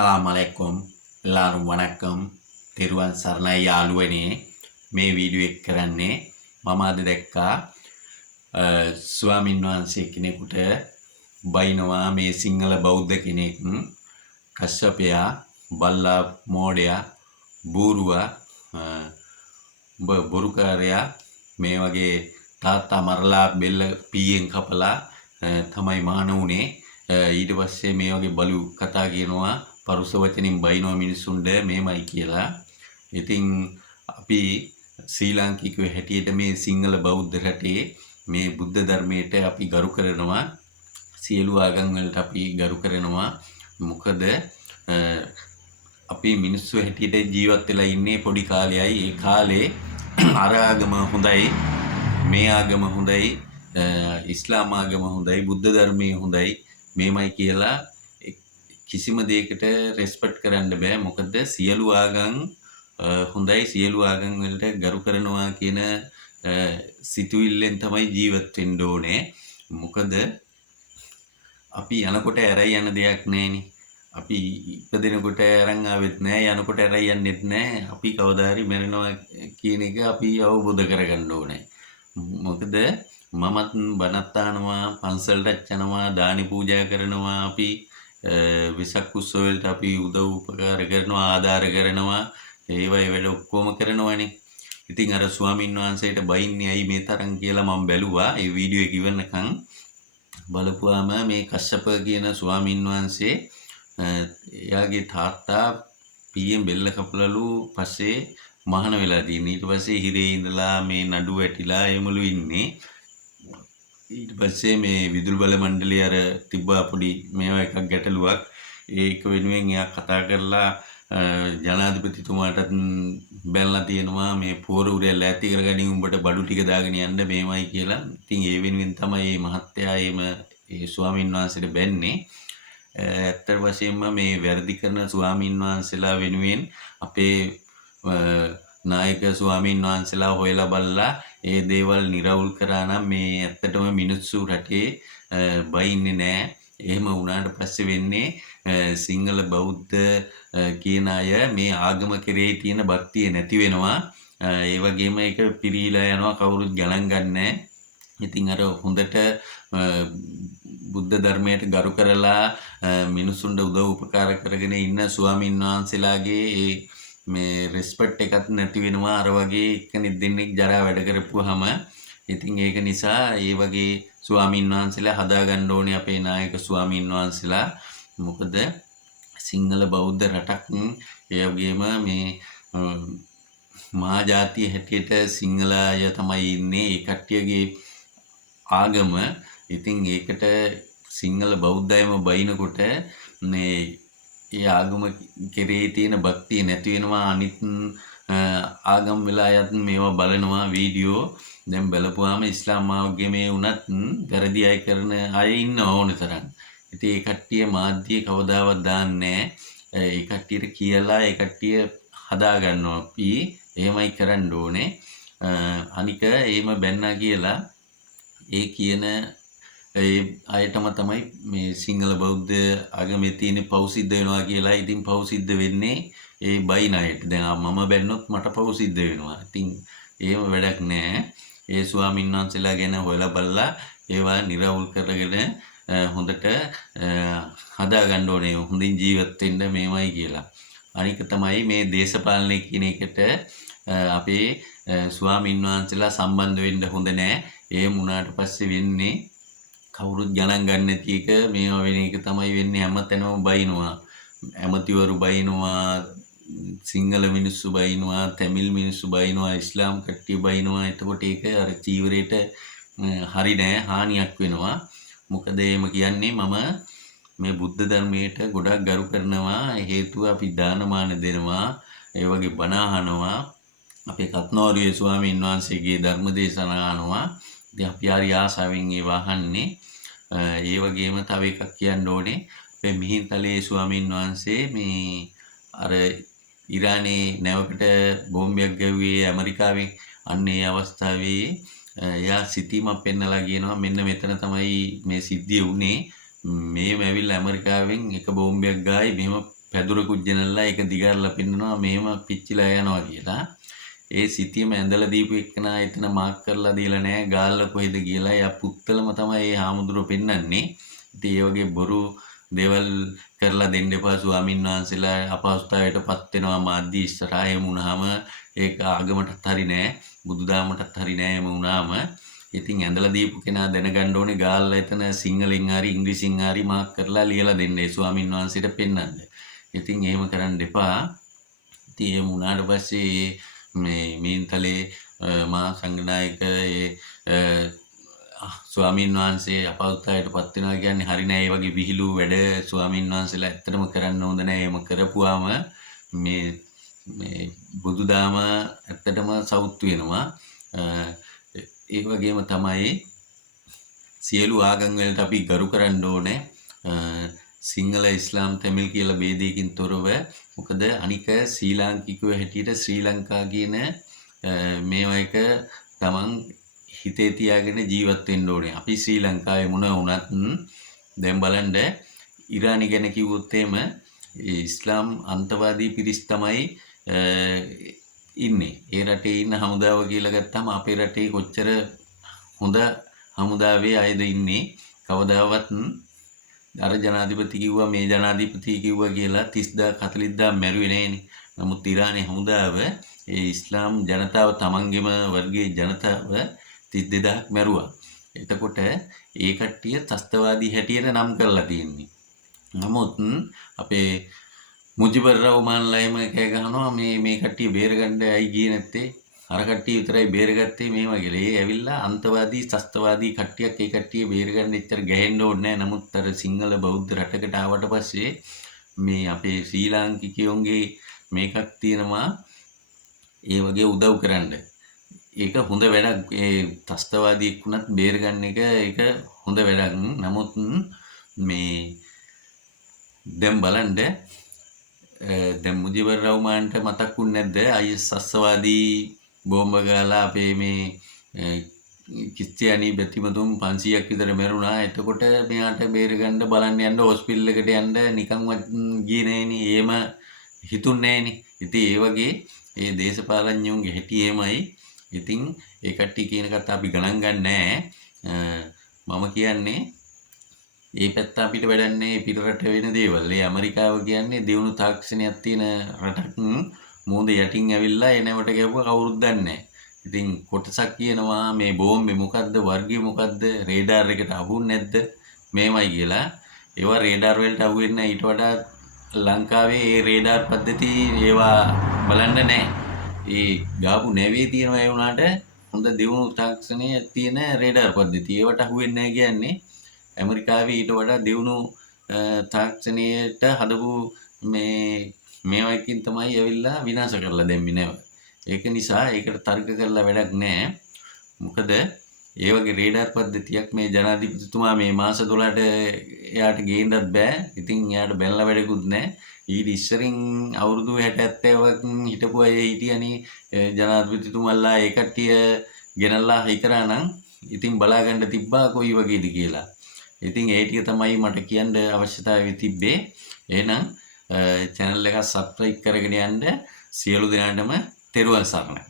සලාමලෙක්කුම් எல்லாரும் වණක්කම් තෙරුවන් සරණයි යාළුවනේ මේ වීඩියෝ එක කරන්නේ මම අද දැක්කා ස්වාමීන් වහන්සේ කෙනෙකුට බයිනවා මේ සිංහල බෞද්ධ කෙනෙක් කස්සපයා බල්ලා මෝඩයා බූරුවා බොරුකාරයා මේ වගේ තාත්තා මරලා බෙල්ල පීයෙන් කපලා තමයි මහාන වුණේ ඊට පස්සේ මේ වගේ බලු කතා කියනවා පරුස වචනින් බයිනවා මිනිස්සුන්ට මේමයි කියලා. ඉතින් අපි ශ්‍රී ලාංකිකයෝ හැටියට මේ සිංහල බෞද්ධ රටේ මේ බුද්ධ ධර්මයට අපි ගරු කරනවා. සියලු ආගම් වලට අපි ගරු කරනවා. මොකද අපි මිනිස්සු හැටියට ජීවත් වෙලා ඉන්නේ පොඩි කාලයයි. ඒ කාලේ අර ආගම හොඳයි, මේ ආගම හොඳයි, ඉස්ලාම් ආගම හොඳයි, බුද්ධ ධර්මයේ හොඳයි මේමයි කියලා කිසිම දෙයකට රෙස්පෙක්ට් කරන්න බෑ. මොකද සියලු ආගම් හොඳයි, සියලු ආගම් වලට ගරු කරනවා කියන සිතුවිල්ලෙන් තමයි ජීවත් වෙන්න ඕනේ. මොකද අපි යනකොට ඇරයි යන දෙයක් නෑනේ. අපි ඉපදෙනකොට අරන් ආවෙත් නෑ, යනකොට ඇරයි යන්නෙත් නෑ. අපි කවදා හරි මැරෙනවා කියන එක අපි අවබෝධ කරගන්න ඕනේ. මොකද මමත් බණත් අහනවා, පන්සලට යනවා, දානි පූජා කරනවා, අපි විසක් උත්සව වලට අපි උදව් උපකාර කරනවා, ආධාර කරනවා, ඒවයි වැඩ ඔක්කොම කරනවානේ. ඉතින් අර ස්වාමීන් වහන්සේට බයින්නේ ඇයි මේ තරම් කියලා මම බැලුවා. ඒ වීඩියෝ එක ඉවරනකම් බලපුවාම මේ කස්සප කියන ස්වාමීන් වහන්සේ එයාගේ තාත්තා පීයෙන් බෙල්ල කපලලු පස්සේ මහාන වෙලා තියෙනවා. ඊට පස්සේ හිරේ ඉඳලා මේ නඩු වැටිලා එමුළු ඉන්නේ. ඊට පස්සේ මේ විදුලි බල මණ්ඩලයේ අර තිබ්බා පොඩි මේවා එකක් ගැටලුවක්. ඒක වෙනුවෙන් එයා කතා කරලා ජනාධිපතිතුමාටත් බැලලා තියෙනවා මේ පෝර උරැල්ල ඇති කරගනින් උඹට බඩු ටික දාගෙන යන්න මේමයි කියලා. ඉතින් ඒ වෙනුවෙන් තමයි මේ මහත්තයා ඒ ස්වාමීන් වහන්සේට බැන්නේ. ඇත්ත වශයෙන්ම මේ වැරදි කරන ස්වාමීන් වහන්සේලා වෙනුවෙන් අපේ නායක ස්වාමීන් වහන්සේලා හොයලා බලලා ඒ දේවල් නිරවුල් කරා නම් මේ ඇත්තටම මිනිස්සු රටේ බයින්නේ නැහැ. එහෙම වුණාට පස්සේ වෙන්නේ සිංහල බෞද්ධ කියන අය මේ ආගම කෙරෙහි තියෙන භක්තිය නැති වෙනවා. ඒ වගේම ඒක පිරීලා යනවා, කවුරුත් ගණන් ගන්නෑ. ඉතින් අර හොඳට බුද්ධ ධර්මයට ගරු කරලා මිනිසුන්ට උදව් උපකාර කරගෙන ඉන්න ස්වාමීන් වහන්සේලාගේ මේ රෙස්පෙක්ට් එකක් නැති වෙනවා. අර වගේ එක්කෙනෙක් දෙන්නෙක් ජරා වැඩ කරපුවාම. ඉතින් ඒක නිසා ඒ වගේ ස්වාමීන් වහන්සේලා හදා ගන්න ඕනේ අපේ නායක ස්වාමීන් වහන්සේලා. මොකද සිංහල බෞද්ධ රටක්, ඒ වගේම මේ මහා ජාතිය හැටියට සිංහල අය තමයි ඉන්නේ. ඒ කට්ටියගේ ආගම. ඉතින් ඒකට සිංහල බෞද්ධයම බයිනකොට මේ ඒ ආගම කෙරෙහි තියෙන භක්තිය නැති වෙනවා. අනිත් ආගම් වෙලා යත් මේවා බලනවා වීඩියෝ. දැන් බලපුවාම ඉස්ලාම් ආගමේ වුණත් වැරදි අය කරන අය ඉන්න ඕන තරම්. ඉතින් ඒ කට්ටිය මාධ්‍ය කවදාවත් දාන්නේ නැහැ. ඒ කට්ටියට කියලා ඒ කට්ටිය හදා ගන්නවා. අපි එහෙමයි කරන්න ඕනේ. අනික එහෙම බැන්නා කියලා ඒ කියන ඒ අයටම තමයි මේ සිංහල බෞද්ධ ආගමේ තියෙන පව් සිද්ධ වෙනවා කියලා. ඉතින් පව් සිද්ධ වෙන්නේ ඒ බයින් අයට. දැන් මම බැන්නොත් මට පව් සිද්ධ වෙනවා. ඉතින් එහෙම වැඩක් නැහැ. ඒ ස්වාමීන් වහන්සේලා ගැන හොයලා බලලා ඒවා නිරවුල් කරගෙන හොඳට හදා ගන්න ඕනේ. හොඳින් ජීවත් වෙන්න මේමයි කියලා. අනික තමයි මේ දේශපාලනය කියන එකට අපේ ස්වාමීන් වහන්සේලා සම්බන්ධ වෙන්න හොඳ නැහැ. එහෙම වුණාට පස්සේ වෙන්නේ කවුරුත් ගණන් ගන්න නැති එක මේවා වෙන එක තමයි වෙන්නේ. හැමතැනම බයිනවා. ඇමතිවරු බයිනවා, සිංහල මිනිස්සු බයිනවා, තමිල් මිනිස්සු බයිනවා, ඉස්ලාම් කට්ටිය බයිනවා. එතකොට ඒක අර චීවරයට හරි නෑ, හානියක් වෙනවා. මොකද එහෙම කියන්නේ මම මේ බුද්ධ ධර්මයට ගොඩක් ගරු කරනවා. හේතුව අපි දානමාන දෙනවා, ඒ වගේ බණ අහනවා, අපේ කත්නෝරිය ස්වාමීන් වහන්සේගේ ධර්ම දේශනා අහනවා. ඉතින් අපි හරි ආසාවෙන් ඒවා අහන්නේ. ඒ වගේම තව එකක් කියන්න ඕනේ. අපේ මිහින්තලේ ස්වාමීන් වහන්සේ මේ අර ඉරානයේ නැවකට බෝම්බයක් ගැව්වේ ඇමරිකාවෙන්. අන්න ඒ අවස්ථාවේ එයා සිතීමක් පෙන්නලා කියනවා මෙන්න මෙතන තමයි මේ සිද්ධිය වුණේ. මේ ඇවිල්ලා ඇමරිකාවෙන් එක බෝම්බයක් ගායි මෙහෙම පැදුරකුත් ගෙනල්ලා ඒක දිගාරලා පෙන්නනවා මෙහෙම පිච්චිලා යනවා කියලා. ඒ සිතියම ඇඳලා දීපු එක්කනා එතන මාක් කරලා දීලා නැහැ ගාල්ලා කොහෙද කියලා. එයා පුත්තලම තමයි ඒ හාමුදුරුවෝ පෙන්වන්නේ. ඉතින් ඒ වගේ බොරු දේවල් කරලා දෙන්න එපා ස්වාමින් වහන්සේලා අපහසුතාවයටපත් වෙනවා මාධ්‍ය ඉස්සරහා. එහෙම වුණාම ඒක ආගමටත් හරි නෑ බුදුදහමටත් හරි නෑ. එහෙම වුණාම ඉතින් ඇඳලා දීපු කෙනා දැනගන්න ඕනේ ගාල්ලා එතන සිංහලෙන් හරි ඉංග්‍රීසියෙන් හරි මාක් කරලා ලියලා දෙන්න ඒ ස්වාමින් වහන්සේට පෙන්වන්න. ඉතින් එහෙම කරන්න එපා. ඉතින් එහෙම වුණාට පස්සේ මේ මීන්තලේ මහා සංඝනායක ස්වාමින් වහන්සේ අපහසුතාවයටපත් වෙනවා කියන්නේ හරි නෑ. ඒ වගේ විහිළු වැඩ ස්වාමින් වහන්සේලා ඇත්තටම කරන්න හොඳ නෑ. එහෙම කරපුවාම මේ බුදුදහම ඇත්තටම සවුත් වෙනවා. ඒ වගේම තමයි සියලු ආගම් වලට අපි ගරු කරන්න ඕනේ. සිංහල ඉස්ලාම් තමිල් කියලා ભેදයකින් තොරව. මොකද අනික ශ්‍රී ලාංකිකයෝ හැටියට ශ්‍රී ලංකා කියන මේවා එක තමන් හිතේ තියාගෙන ජීවත් වෙන්න ඕනේ. අපි ශ්‍රී ලංකාවේ මොන වුණත් දැන් බලන්න ඉරානි ගැන කිව්වොත් එහෙම ඉස්ලාම් අන්තවාදී පිරිස් තමයි ඉන්නේ. ඒ රටේ ඉන්න හමුදාව කියලා ගත්තාම අපේ රටේ කොච්චර හොඳ හමුදාවේ අයද ඉන්නේ. කවදාවත් අර ජනාධිපති කිව්වා මේ ජනාධිපති කිව්වා කියලා 30000 40000 මැරුවේ නෑනේ. නමුත් ඉරානයේ හමුදාව ඒ ඉස්ලාම් ජනතාව තමන්ගේම වර්ගයේ ජනතාව 32000ක් මැරුවා. එතකොට ඒ කට්ටිය ත්‍ස්තවාදී හැටියට නම් කරලා තියෙන්නේ. නමුත් අපේ මුජිබුර් රහ්මාන්ලා එහෙම කෑ ගහනවා මේ කට්ටිය බේරගන්න ඇයි ගියේ නැත්තේ? අර කට්ටිය විතරයි බේරගත්තේ මේවා කියලා. ඒ ඇවිල්ලා අන්තවාදී ත්‍ස්තවාදී කට්ටියක් ඒ කට්ටිය බේරගන්න එච්චර ගැහෙන්න ඕනේ නැහැ. නමුත් අර සිංහල බෞද්ධ රටකට ආවට පස්සේ මේ අපේ ශ්‍රී ලාංකිකයෝන්ගේ මේකක් තියෙනවා ඒ වගේ උදව් කරන්න. ඒක හොඳ වැඩක්. ඒ ත්‍ස්තවාදීෙක් වුණත් බේරගන්න එක ඒක හොඳ වැඩක්. නමුත් මේ දැන් බලන්න දැන් මුජිබුර් රහ්මාන්ට මතක්ුන්නේ නැද්ද IS බෝම්බ ගාලා අපේ මේ ක්‍රිස්තියානි බැතිමතුන් 500ක් විතර මැරුණා. එතකොට මෙයාට බේරගන්න බලන්න යන්න හොස්පිටල් එකට යන්න නිකන්වත් ගියේ නෑනේ. එහෙම හිතුන්නේ නෑනේ. ඉතින් ඒ වගේ ඒ දේශපාලඥයන්ගේ හැටි එහෙමයි. ඉතින් ඒ කට්ටිය කියන කතා අපි ගණන් ගන්න නෑ. මම කියන්නේ ඒ පැත්ත අපිට වැඩන්නේ පිටරට වෙන දේවල්. ඒ ඇමරිකාව කියන්නේ දියුණු තාක්ෂණයක් තියෙන රටක්. මූද යටින් ඇවිල්ලා එනවට ගැව්වා කවුරුත් දන්නේ නැහැ. ඉතින් කොටසක් කියනවා මේ බෝම්බේ මොකද්ද වර්ගය මොකද්ද රේඩාර් එකට අහුන්නේ නැද්ද මේමයි කියලා. ඒවා රේඩාර් වලට අහුවෙන්නේ නැහැ. ඊට වඩා ලංකාවේ ඒ රේඩාර් පද්ධති ඒවා බලන්න නැහැ. ඒ ගාපු නැවේ තියෙනවා ඒ වුණාට හොඳ දියුණු තාක්ෂණය තියෙන රේඩාර් පද්ධති. ඒවට අහුවෙන්නේ නැහැ කියන්නේ ඇමරිකාවේ ඊට වඩා දියුණු තාක්ෂණයට හදපු මේවකින් තමයි ඇවිල්ලා විනාශ කරලා දැම්මේ නේද? ඒක නිසා ඒකට තර්ක කරලා වැඩක් නැහැ. මොකද ඒ වගේ රේඩාර් පද්ධතියක් මේ ජනාධිපතිතුමා මේ මාස 12ට එයාට ගේන්නත් බෑ. ඉතින් එයාට බැලලා වැඩකුත් නැහැ. ඊට ඉස්සරින් අවුරුදු 60 70ක් හිටපු අය හිටියනේ ජනාධිපතිතුමල්ලා ඒ කට්ටිය ගෙනල්ලා හයි කරා නම් ඉතින් බලා ගන්න තිබ්බා කොයි වගේද කියලා. ඉතින් ඒ ටික තමයි මට කියන්න අවශ්‍යතාවය තිබ්බේ. එහෙනම් channel එක subscribe කරගෙන යන්න සියලු දෙනාටම තෙරුවන් සරණයි.